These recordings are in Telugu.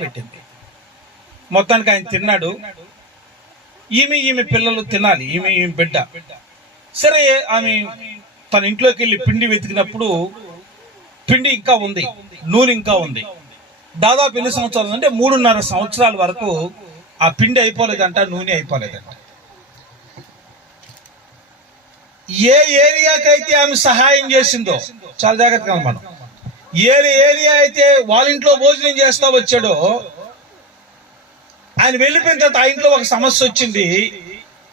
పెట్టింది. మొత్తానికి ఆయన తిన్నాడు. ఈమె పిల్లలు తినాలి, ఈమె బిడ్డ. సరే, ఆమె తన ఇంట్లోకి వెళ్ళి పిండి వెతికినప్పుడు పిండి ఇంకా ఉంది, నూనె ఇంకా ఉంది. దాదాపు ఎన్ని సంవత్సరాలు అంటే 3.5 సంవత్సరాల వరకు ఆ పిండి అయిపోలేదంట, నూనె అయిపోలేదంట. ఏ ఏరియాకైతే ఆమె సహాయం చేసిందో, చాలా జాగ్రత్తగా మనం, ఏరియా అయితే వాళ్ళ ఇంట్లో భోజనం చేస్తా వచ్చాడో, ఆయన వెళ్ళిపోయిన తర్వాత ఆ ఇంట్లో ఒక సమస్య వచ్చింది.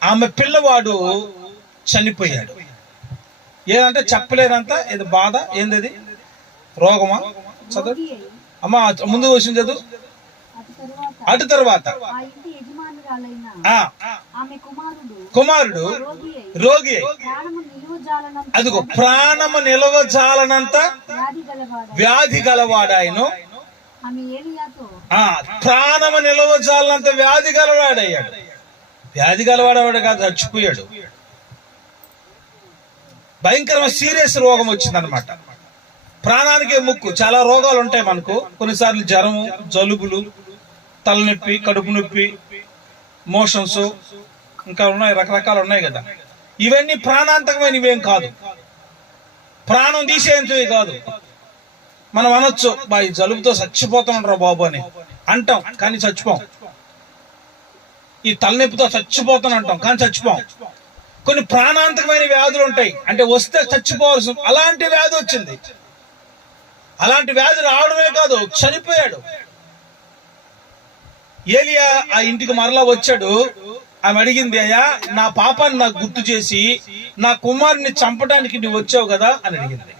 ఆమె పిల్లవాడు చనిపోయాడు. ఏదంటే చెప్పలేనంత ఏదో బాధ. ఏంది? రోగమా? చదువు అమ్మా, ముందు వచ్చింది చదువు. అటు తర్వాత కుమారుడు రోగి, అదిగో ప్రాణము నిలవజాలనంత వ్యాధి గలవాడాయను. ప్రాణము నిలవజాలనంత వ్యాధి గలవాడయ్యాడు. వ్యాధి గలవాడవాడు కాదు, చచ్చిపోయాడు. భయంకరమైన సీరియస్ రోగం వచ్చిందనమాట. ప్రాణానికే ముక్కు. చాలా రోగాలు ఉంటాయి మనకు. కొన్నిసార్లు జ్వరము, జలుబులు, తలనొప్పి, కడుపు నొప్పి, మోషన్స్, ఇంకా ఉన్నాయి, రకరకాలు ఉన్నాయి కదా. ఇవన్నీ ప్రాణాంతకమైనవి ఏం కాదు, ప్రాణం తీసేంతవి కాదు. మనం అనొచ్చు, ఈ జలుబుతో చచ్చిపోతున్నాడు బాబు అని అంటాం, కానీ చచ్చిపోం. ఈ తలనొప్పితో చచ్చిపోతాను అంటాం, కానీ చచ్చిపోం. కొన్ని ప్రాణాంతకమైన వ్యాధులు ఉంటాయి, అంటే వస్తే చచ్చిపోవాల్సిన అలాంటి వ్యాధి వచ్చింది. అలాంటి వ్యాధి రావడమే కాదు, చనిపోయాడు. ఏలియా ఆ ఇంటికి మరలా వచ్చాడు. ఆమె అడిగింది, అయ్యా నా పాపాన్ని నాకు గుర్తు చేసి నా కుమారుని చంపడానికి నువ్వు వచ్చావు కదా అని అడిగింది.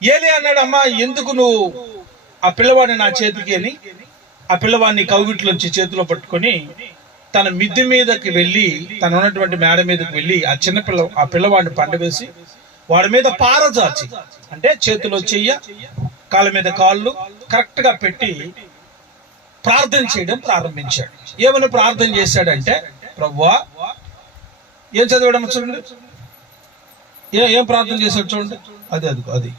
ఏలియా అన్నాడు, అమ్మా ఎందుకు నువ్వు ఆ పిల్లవాడిని నా చేతికి అని ఆ పిల్లవాడిని కౌగిట్లోంచి చేతిలో పట్టుకొని తన మిద్దె మీదకి వెళ్ళి, తను ఉన్నటువంటి మేడ మీదకి వెళ్ళి ఆ పిల్లవాడిని పండవేసి వాడి మీద పారజాచి, అంటే చేతిలో చెయ్య, కాళ్ళ మీద కాళ్ళు కరెక్ట్ గా పెట్టి ప్రార్థన చేయడం ప్రారంభించాడు. ఏమని ప్రార్థన చేశాడంటే, ప్రభువా, ఏం చదివాడు చూడండి, ఏం ప్రార్థన చేశాడు చూడండి. అది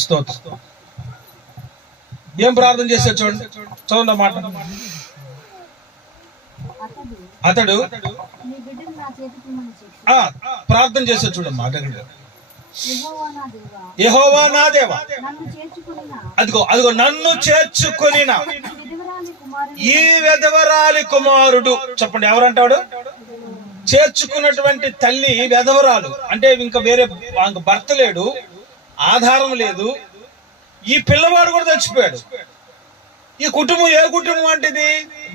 స్తోత్రం. ఏం ప్రార్థన చేశాడు చూడండి, చదవండి మాట. అతడు ప్రార్థన చేశాడు చూడమ్మా. యెహోవా నా దేవా, అదిగో నన్ను చేర్చుకొనిన ఈ విధవరాలి కుమారుడు. చెప్పండి, ఎవరంటాడు? చేర్చుకున్నటువంటి తల్లి విధవరాలు, అంటే ఇంకా వేరే భర్త లేడు, ఆధారం లేదు. ఈ పిల్లవాడు కూడా చచ్చిపోయాడు. ఈ కుటుంబం ఏ కుటుంబం అంటేది?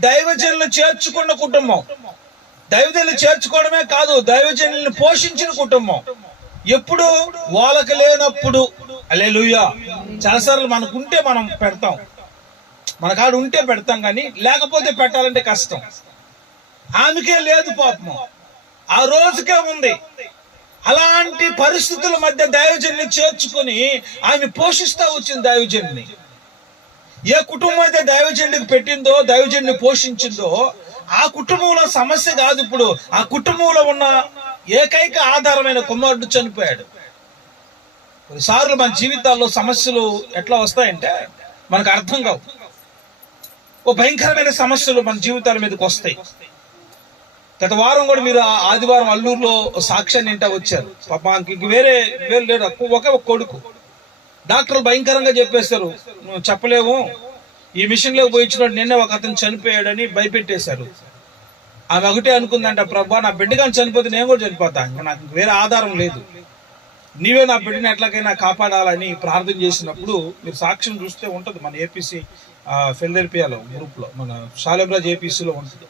దైవజనులు చేర్చుకున్న కుటుంబం. దైవజనులు చేర్చుకోవడమే కాదు, దైవజనులను పోషించిన కుటుంబం. ఎప్పుడు? వాళ్ళకి లేనప్పుడు. హల్లెలూయా. చాలాసార్లు మనకుంటే మనం పెడతాం, మన కాడ ఉంటే పెడతాం, కానీ లేకపోతే పెట్టాలంటే కష్టం. ఆమెకే లేదు పాపం, ఆ రోజుకే ఉంది. అలాంటి పరిస్థితుల మధ్య దైవజనుని చేర్చుకుని ఆమె పోషిస్తా వచ్చింది దైవజనుని. ఏ కుటుంబం అయితే దైవజనుడికి పెట్టిందో, దైవజనుని పోషించిందో, ఆ కుటుంబంలో సమస్య కాదు. ఇప్పుడు ఆ కుటుంబంలో ఉన్న ఏకైక ఆధారమైన కుమారుడు చనిపోయాడు. కొన్నిసార్లు మన జీవితాల్లో సమస్యలు ఎట్లా వస్తాయంటే మనకు అర్థం కావు. ఓ భయంకరమైన సమస్యలు మన జీవితాల మీదకి వస్తాయి. గత వారం కూడా మీరు ఆదివారం అల్లూరులో సాక్ష్యాన్ని ఇంటా వచ్చారు. పాపానికి వేరే లేడు, ఒకే ఒక కొడుకు. డాక్టర్లు భయంకరంగా చెప్పేశారు, నువ్వు చెప్పలేము, ఈ మిషన్లోకి పోయించినట్టు నిన్నే ఒక అతను చనిపోయాడని భయపెట్టేశారు. ఆమె ఒకటే అనుకుందంట, ప్రభా నా బిడ్డ కానీ చనిపోతే నేను కూడా చనిపోతా, నాకు వేరే ఆధారం లేదు, నీవే నా బిడ్డని ఎట్లాగైనా కాపాడాలని ప్రార్థన చేసినప్పుడు మీరు సాక్ష్యం చూస్తే ఉంటుంది. మన ఏపీసీ ఫిలదెల్ఫియాలో గ్రూప్లో, మన షాలేంరాజ్ ఏపీసీలో ఉంటుంది.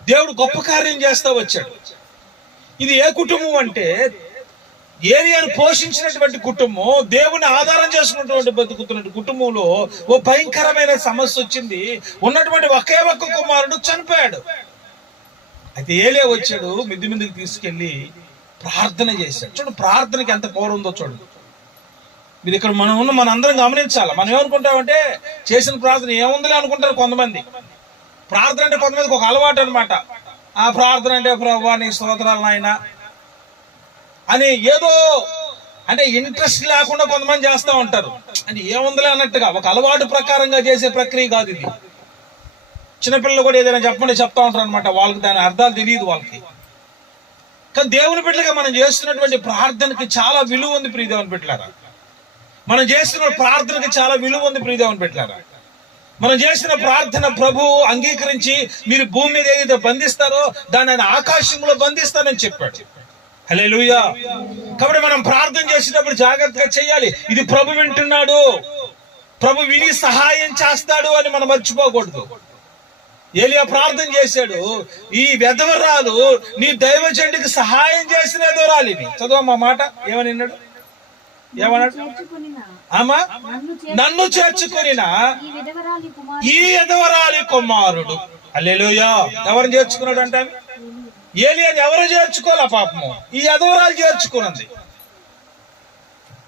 దేవుడు గొప్ప కార్యం చేస్తా వచ్చాడు. ఇది ఏ కుటుంబం అంటే ఏరియాను పోషించినటువంటి కుటుంబం, దేవుని ఆధారం చేసుకున్నటువంటి బతుకుతున్న కుటుంబంలో ఓ భయంకరమైన సమస్య వచ్చింది. ఉన్నటువంటి ఒకే ఒక్క కుమారుడు చనిపోయాడు. అయితే ఏలియా వచ్చాడు, మిద్ది మీదకి తీసుకెళ్లి ప్రార్థన చేశాడు. చూడండి, ప్రార్థనకి ఎంత పవర్ ఉందో చూడండి. మీరు ఇక్కడ మనందరం గమనించాలి. మనం ఏమనుకుంటామంటే చేసిన ప్రార్థన ఏముందిలే అనుకుంటారు కొంతమంది. ప్రార్థన అంటే కొంతమందికి ఒక అలవాటు అనమాట. ఆ ప్రార్థన అంటే ప్రభువా నీ స్తోత్రాలు నాయనా అని ఏదో అంటే ఇంట్రెస్ట్ లేకుండా కొంతమంది చేస్తూ ఉంటారు, అంటే ఏముందిలే అన్నట్టుగా ఒక అలవాటు ప్రకారంగా చేసే ప్రక్రియ కాదు ఇది. చిన్నపిల్లలు కూడా ఏదైనా చెప్పండి చెప్తా ఉంటారు అనమాట, వాళ్ళకి దాని అర్థాలు తెలియదు వాళ్ళకి. కానీ దేవుని బిడ్డలుగా మనం చేస్తున్నటువంటి ప్రార్థనకి చాలా విలువ ఉంది ప్రియ దేవుని బిడ్డలారా. మనం చేస్తున్న ప్రార్థనకి చాలా విలువ ఉంది ప్రియ దేవుని బిడ్డలారా. మనం చేసిన ప్రార్థన ప్రభు అంగీకరించి మీరు భూమి మీద ఏదైతే బంధిస్తారో దాన్ని ఆయన ఆకాశంలో బంధిస్తానని చెప్పాడు. హల్లెలూయా. కాబట్టి మనం ప్రార్థన చేసేటప్పుడు జాగ్రత్తగా చేయాలి. ఇది ప్రభు వింటున్నాడు, ప్రభు విని సహాయం చేస్తాడు అని మనం మర్చిపోకూడదు. ఏలియా ప్రార్థన చేశాడు, ఈ వెధవరాలు నీ దైవజనుడికి సహాయం చేసిన వెధవరాలి. చదువు మా మాట ఏమని అన్నాడు, ఏమన్నాడు? ఆమా నన్ను చేర్చుకొనిన ఈ వెధవరాలి కుమారుడు. హల్లెలూయా. ఎవరిని చేర్చుకున్నాడు అంటే ఏలియాని ఎవరు చేర్చుకోవాలా పాపము, ఈ వెధవరాలు చేర్చుకున్నది.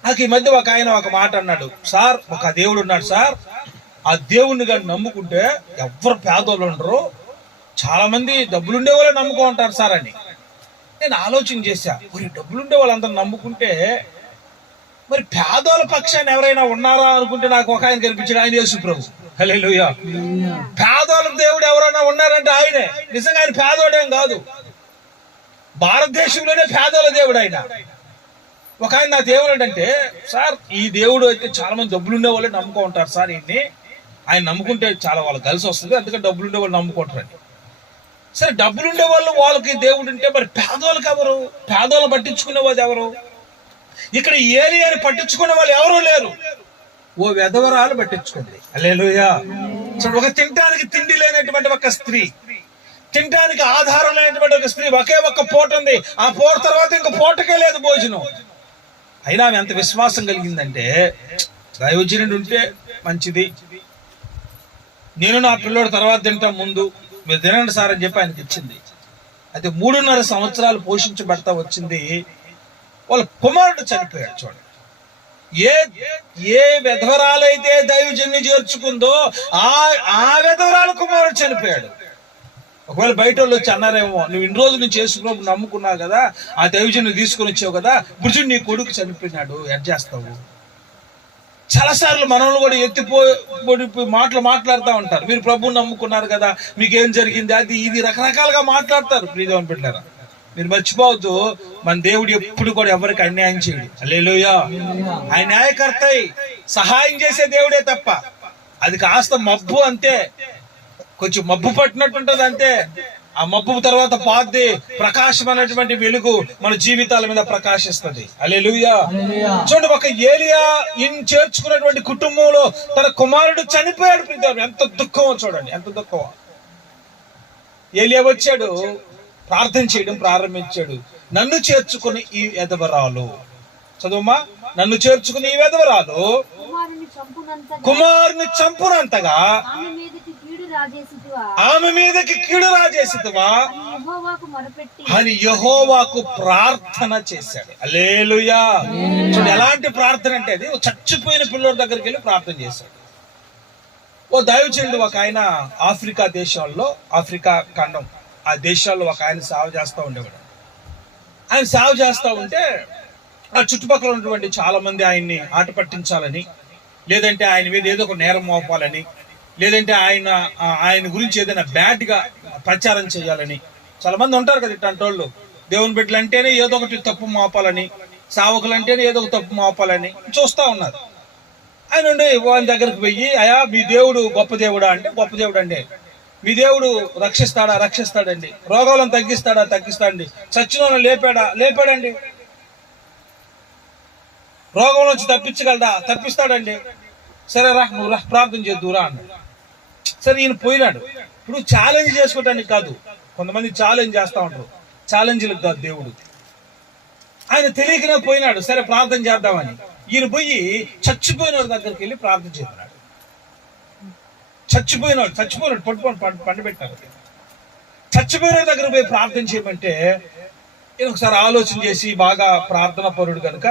నాకు ఈ మధ్య ఒక ఆయన ఒక మాట అన్నాడు, సార్ ఒక దేవుడు ఉన్నాడు సార్, ఆ దేవుణ్ణి కానీ నమ్ముకుంటే ఎవరు పేదోళ్ళు ఉండరు, చాలా మంది డబ్బులుండే వాళ్ళే నమ్ముకో ఉంటారు సార్ అని. నేను ఆలోచన చేశా, మరి డబ్బులుండే వాళ్ళందరూ నమ్ముకుంటే మరి పేదోళ్ళ పక్షాన్ని ఎవరైనా ఉన్నారా అనుకుంటే నాకు ఒక ఆయన కనిపించాడు, ఆయన యేసు ప్రభు. హల్లెలూయా. పేదోళ్ళ దేవుడు ఎవరైనా ఉన్నారంటే ఆయనే. నిజంగా ఆయన పేదోడేం కాదు, భారతదేశంలోనే పేదోళ్ళ దేవుడు ఆయన. ఒక ఆయన నాకు ఏమన్నాడంటే, సార్ ఈ దేవుడు అయితే చాలా మంది డబ్బులుండే వాళ్ళే నమ్ముకో ఉంటారు సార్, ఈయన్ని ఆయన నమ్ముకుంటే చాలా వాళ్ళకి కలిసి వస్తుంది, అందుకని డబ్బులుండే వాళ్ళు నమ్ముకుంటారని. సరే డబ్బులుండే వాళ్ళు వాళ్ళకి దేవుడు ఉంటే మరి పేదోళ్ళకి ఎవరు, పేదోళ్ళు పట్టించుకునే వాళ్ళు ఎవరు? ఇక్కడ ఏలియాని పట్టించుకునే వాళ్ళు ఎవరూ లేరు, ఓ వెధవరాలు పట్టించుకుంది. హల్లెలూయా. చూడు, ఒక తినడానికి తిండి లేనటువంటి ఒక స్త్రీ, తినడానికి ఆధారం లేనటువంటి ఒక స్త్రీ, ఒకే ఒక్క పూట ఉంది, ఆ పూట తర్వాత ఇంక పూటకే లేదు భోజనం. అయినా ఆమె ఎంత విశ్వాసం కలిగిందంటే, దైవజనుడు ఉంటే మంచిది, నేను నా పిల్లోడు తర్వాత తింటాం, ముందు మీరు తినండి సార్ అని చెప్పి ఆయనకి ఇచ్చింది. అయితే 3.5 సంవత్సరాలు పోషించబడతా వచ్చింది, వాళ్ళ కుమారుడు చనిపోయాడు. చూడండి, ఏ వెధవరాలైతే దైవజన్ని చేర్చుకుందో ఆ వెధవరాల కుమారుడు చనిపోయాడు. ఒకవేళ బయట వాళ్ళు వచ్చి అన్నారేమో, నువ్వు ఇన్ని రోజులు నువ్వు చేసుకున్నప్పుడు నమ్ముకున్నావు కదా, ఆ దైవజన్ని తీసుకుని వచ్చావు కదా, ఇప్పుడు నీ కొడుకు చనిపోయినాడు, ఎడ్ చేస్తావు. చాలా సార్లు మనల్ని కూడా ఎత్తిపోయి మాట్లాడుతూ ఉంటారు, మీరు ప్రభువుని నమ్ముకున్నారు కదా, మీకేం జరిగింది, అది ఇది రకరకాలుగా మాట్లాడతారు. ప్రియదేవుని బిడ్డలారా, మీరు మర్చిపోవద్దు, మన దేవుడు ఎప్పుడు కూడా ఎవరికి అన్యాయం చేయడు. హల్లెలూయా. ఆయన న్యాయకర్త, సహాయం చేసే దేవుడే తప్ప. అది కాస్త మబ్బు అంతే, కొంచెం మబ్బు పట్టినట్టుంటది అంతే. ఆ మబ్బు తర్వాత పాద్ది ప్రకాశం అనేటువంటి వెలుగు మన జీవితాల మీద ప్రకాశిస్తుంది. హల్లెలూయా. చూడండి, ఒక ఏలియా చేర్చుకున్నటువంటి కుటుంబంలో తన కుమారుడు చనిపోయాడు. ప్రియదేవుని, ఎంత దుఃఖమో చూడండి, ఎంత దుఃఖమో. ఏలియా వచ్చాడు, ప్రార్థన చేయడం ప్రారంభించాడు, నన్ను చేర్చుకుని ఈ వెధవరాలు. చదువుమా, నన్ను చేర్చుకుని ఈ వెధవరాలు కుమారుని చంపునంతగా ఆమె మీదకి కీడు రాజేసితివా అని యెహోవాకు ప్రార్థన చేశాడు. హల్లెలూయా. చూడు, ఎలాంటి ప్రార్థన అంటే, అది చచ్చిపోయిన పిల్లల దగ్గరికి వెళ్ళి ప్రార్థన చేశాడు. ఓ దైవజనుడు ఒక ఆయన ఆఫ్రికా దేశాల్లో, ఆఫ్రికా ఖండం ఆ దేశాల్లో ఒక ఆయన సేవ చేస్తూ ఉండేవాడు. ఆయన సేవ చేస్తూ ఉంటే ఆ చుట్టుపక్కల ఉన్నటువంటి చాలా మంది ఆయన్ని ఆట పట్టించాలని, లేదంటే ఆయన మీద ఏదో ఒక నేరం మోపాలని, లేదంటే ఆయన గురించి ఏదైనా బ్యాడ్ గా ప్రచారం చేయాలని చాలా మంది ఉంటారు కదా. ఇట్లాంటి వాళ్ళు దేవుని బిడ్డలు అంటేనే ఏదో ఒకటి తప్పు మోపాలని, సేవకులు అంటేనే ఏదో ఒక తప్పు మోపాలని చూస్తా ఉన్నారు. ఆయన వాళ్ళ దగ్గరికి పోయి, అయా మీ దేవుడు గొప్ప దేవుడా అంటే, గొప్ప దేవుడు అండి. మీ దేవుడు రక్షిస్తాడండి. రోగాలను తగ్గిస్తాడండి. చచ్చిన లేపాడండి. రోగం నుంచి తప్పిస్తాడండి. సరే రా, నువ్వు రా, ప్రార్థన చేద్దురా అన్నాడు. సరే ఈయన పోయినాడు. ఇప్పుడు ఛాలెంజ్ చేసుకోవటానికి కాదు, కొంతమంది ఛాలెంజ్ చేస్తా ఉంటారు, ఛాలెంజ్లకు కాదు దేవుడు. ఆయన తెలియకనే పోయినాడు, సరే ప్రార్థన చేద్దామని. ఈయన పోయి చచ్చిపోయిన దగ్గరికి వెళ్ళి ప్రార్థన చేస్తున్నాడు. చచ్చిపోయినాడు పండబెట్టారు. చచ్చిపోయిన దగ్గర పోయి ప్రార్థన చేయమంటే నేను ఒకసారి ఆలోచన చేసి, బాగా ప్రార్థన పరుడు కనుక,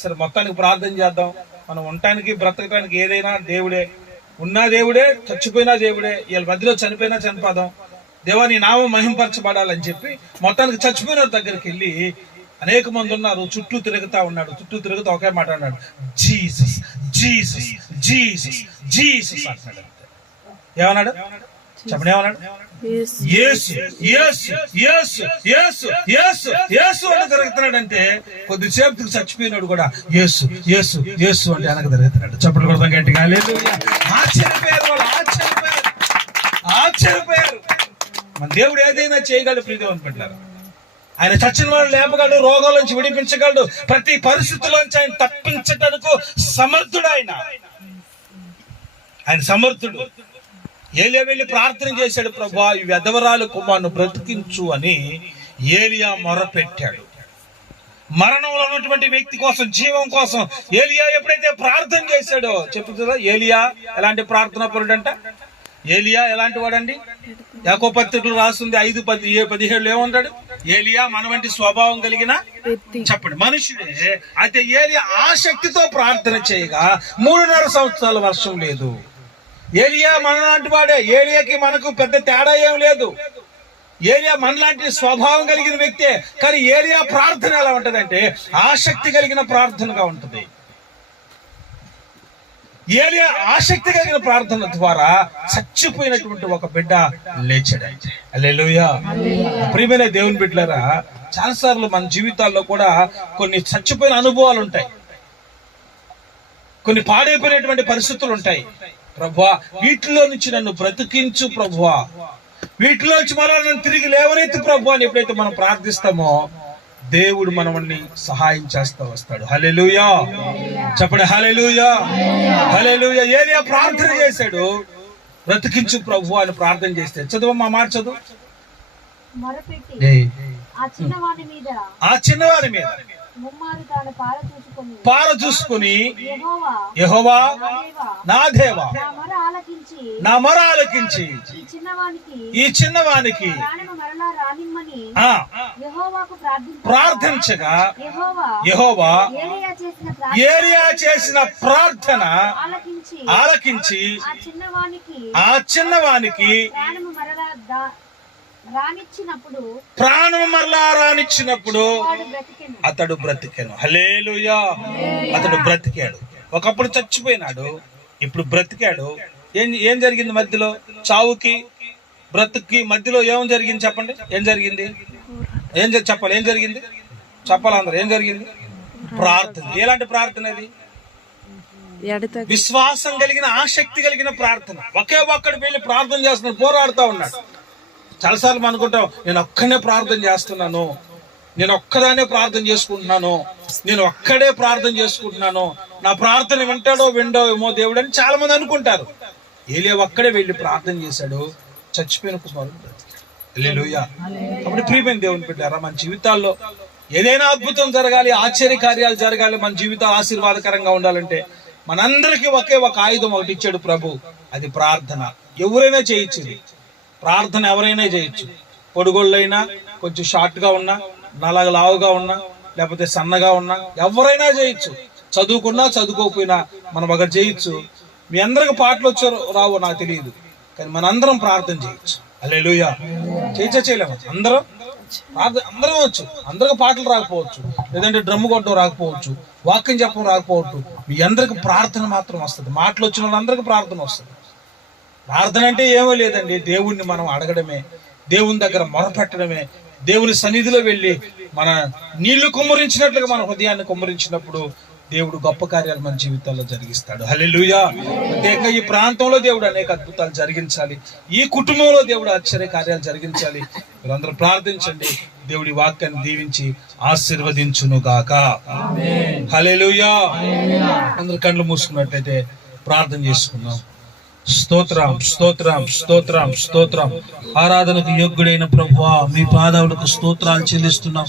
సరే మొత్తానికి ప్రార్థన చేద్దాం, మనం ఉండటానికి బ్రతకటానికి ఏదైనా దేవుడే, ఉన్నా దేవుడే, చచ్చిపోయినా దేవుడే, వీళ్ళ మధ్యలో చనిపోయినా చనిపోదాం, దేవా నీ నామం మహింపరచబడాలని చెప్పి మొత్తానికి చచ్చిపోయిన దగ్గరికి వెళ్ళి అనేక మంది ఉన్నారు, చుట్టూ తిరుగుతా ఉన్నాడు, చుట్టూ తిరుగుతా ఒకే మాట అన్నాడు, జీసస్ జీసస్ జీసస్ జీసస్ అంటున్నాడు. ఏమన్నాడు చెప్పండి, ఏమన్నాడు? యేసు యేసు యేసు యేసు యేసు యేసు అని తిరుగుతున్నాడంటే కొద్దిసేపు చచ్చిపోయినాడు కూడా యేసు యేసు యేసు అంటే వెనక తిరుగుతున్నాడు. చప్పట్లు కొడతాం గట్టిగా. హల్లెలూయా. ఆశ్చర్యపోయారు వాళ్ళు, ఆశ్చర్యపోయారు. మన దేవుడు ఏదైనా చేయగలడు. ప్రియదేవుని అనుకుంటారు, ఆయన చచ్చిన వాళ్ళు లేపగలడు, రోగాల నుంచి విడిపించగలడు, ప్రతి పరిస్థితుల్లోంచి ఆయన తప్పించడానికి సమర్థుడు. ఆయన సమర్థుడు. ఏలియా వెళ్ళి ప్రార్థన చేశాడు, ప్రభువా ఈ విధవరాలు కుమారును బ్రతికించు అని ఏలియా మొరపెట్టాడు. మరణంలో ఉన్నటువంటి వ్యక్తి కోసం, జీవం కోసం ఏలియా ఎప్పుడైతే ప్రార్థన చేశాడో, చెప్తుందా ఏలియా ఎలాంటి ప్రార్థనా పరుడంట? ఏలియా ఎలాంటి వాడండి? యాకోబు పత్రికలో రాస్తుంది 5:17 ఏమంటాడు? ఏలియా మన వంటి స్వభావం కలిగిన చెప్పండి మనుషుడే. అయితే ఏలియా ఆ శక్తితో ప్రార్థన చేయగా 3.5 సంవత్సరాల వర్షం లేదు. ఏలియా మనలాంటి వాడే. ఏలియాకి మనకు పెద్ద తేడా ఏం లేదు. ఏలియా మనలాంటి స్వభావం కలిగిన వ్యక్తే. కానీ ఏలియా ప్రార్థన ఎలా ఉంటదంటే ఆసక్తి కలిగిన ప్రార్థనగా ఉంటది. ఏలియా ఆసక్తి కలిగిన ప్రార్థన ద్వారా చచ్చిపోయినటువంటి ఒక బిడ్డ లేచాడు. హల్లెలూయా. ప్రియమైన దేవుని బిడ్డలారా, చాలాసార్లు మన జీవితాల్లో కూడా కొన్ని చచ్చిపోయిన అనుభవాలు ఉంటాయి, కొన్ని పాడైపోయినటువంటి పరిస్థితులు ఉంటాయి. ప్రభువా వీటిలో నుంచి నన్ను బ్రతికించు ప్రభువా, వీటిలో నుంచి మరో నన్ను తిరిగి లేవనెత్తు ప్రభువా అని ఎప్పుడైతే మనం ప్రార్థిస్తామో దేవుడు మనల్ని సహాయం చేస్తా వస్తాడు. హల్లెలూయా. చెప్పండి హల్లెలూయా. హల్లెలూయా. ఏలియా ప్రార్థన చేశాడు, బ్రతికించు ప్రభువా అని ప్రార్థన చేస్తే. చదువు మాట చదువు. ఆ చిన్నవారి మీద పార చూసుకుని యెహోవా నా దేవా నా మొర ఆలకించి ఈ చిన్నవానికి ప్రార్థించగా యెహోవా ఏలియా చేసిన ప్రార్థన ఆలకించి ఆ చిన్నవానికి ప్రాణము మరలా రానిచ్చినప్పుడు అతడు బ్రతికాను. హల్లెలూయా. అతడు బ్రతికాడు. ఒకప్పుడు చచ్చిపోయినాడు, ఇప్పుడు బ్రతికాడు. ఏం జరిగింది మధ్యలో? చావుకి బ్రతుక్కి మధ్యలో ఏం జరిగింది చెప్పండి? ఏం జరిగింది? చెప్పాలి. ఏం జరిగింది చెప్పాలి అందరూ. ఏం జరిగింది? ప్రార్థన. ఎలాంటి ప్రార్థన అది? విశ్వాసం కలిగిన, ఆసక్తి కలిగిన ప్రార్థన. ఒకే ఒక్కడు వెళ్ళి ప్రార్థన చేస్తున్నాడు, పోరాడుతూ ఉన్నాడు. చాలాసార్లు మనం అనుకుంటాం, నేను ఒక్కనే ప్రార్థన చేస్తున్నాను, నేను ఒక్కదానే ప్రార్థన చేసుకుంటున్నాను, నేను ఒక్కడే ప్రార్థన చేసుకుంటున్నాను, నా ప్రార్థన వింటాడో విండో ఏమో దేవుడు అని చాలా మంది అనుకుంటారు. ఏలియా ఒక్కడే వెళ్ళి ప్రార్థన చేశాడు, చచ్చిపోయిన కుమారుడు బ్రతికాడు. హల్లెలూయా. కాబట్టి ప్రియమైన దేవుని బిడ్డారా, మన జీవితాల్లో ఏదైనా అద్భుతం జరగాలి, ఆశ్చర్య కార్యాలు జరగాలి, మన జీవితం ఆశీర్వాదకరంగా ఉండాలంటే మనందరికీ ఒకే ఒక ఆయుధం ఒకటి ఇచ్చాడు ప్రభు, అది ప్రార్థన. ఎవరైనా చేయొచ్చు ప్రార్థన, ఎవరైనా చేయొచ్చు. పొడుగోళ్ళైనా, కొంచెం షార్ట్ గా ఉన్నా, నల్లగా లావుగా ఉన్నా, లేకపోతే సన్నగా ఉన్నా, ఎవరైనా చేయొచ్చు. చదువుకున్నా చదువుకోకపోయినా మనం ఒకటి చేయొచ్చు. మీ అందరికి పాటలు వచ్చారో రావో నాకు తెలియదు, కానీ మనందరం ప్రార్థన చేయొచ్చు. హల్లెలూయా. చేయలేము అందరం ప్రార్థన, అందరం వచ్చు. అందరికి పాటలు రాకపోవచ్చు, లేదంటే డ్రమ్ము కొట్టడం రాకపోవచ్చు, వాక్యం చెప్పడం రాకపోవచ్చు. మీ అందరికి ప్రార్థన మాత్రం వస్తుంది. మాటలు వచ్చిన వాళ్ళందరికీ ప్రార్థన వస్తుంది. ప్రార్థన అంటే ఏమో లేదండి, దేవుణ్ణి మనం అడగడమే, దేవుని దగ్గర మొరపెట్టడమే, దేవుని సన్నిధిలో వెళ్ళి మన నీళ్లు కుమ్మరించినట్లుగా మన హృదయాన్ని కుమ్మరించినప్పుడు దేవుడు గొప్ప కార్యాలు మన జీవితాల్లో జరిగిస్తాడు. హల్లెలూయా. ప్రత్యేకంగా ఈ ప్రాంతంలో దేవుడు అనేక అద్భుతాలు జరిగించాలి, ఈ కుటుంబంలో దేవుడు ఆశ్చర్య కార్యాలు జరిగించాలి. మీరందరూ ప్రార్థించండి. దేవుడి వాక్యాన్ని దీవించి ఆశీర్వదించును గాక. హల్లెలూయా. అందరూ కళ్ళు మూసుకున్నట్లయితే ప్రార్థన చేసుకున్నాం. స్తోత్రం స్తోత్రం స్తోత్రం స్తోత్రం. ఆరాధనకు యోగ్యుడైన ప్రభువా, మీ పాదములకు స్తోత్రాలు చెల్లిస్తున్నాం.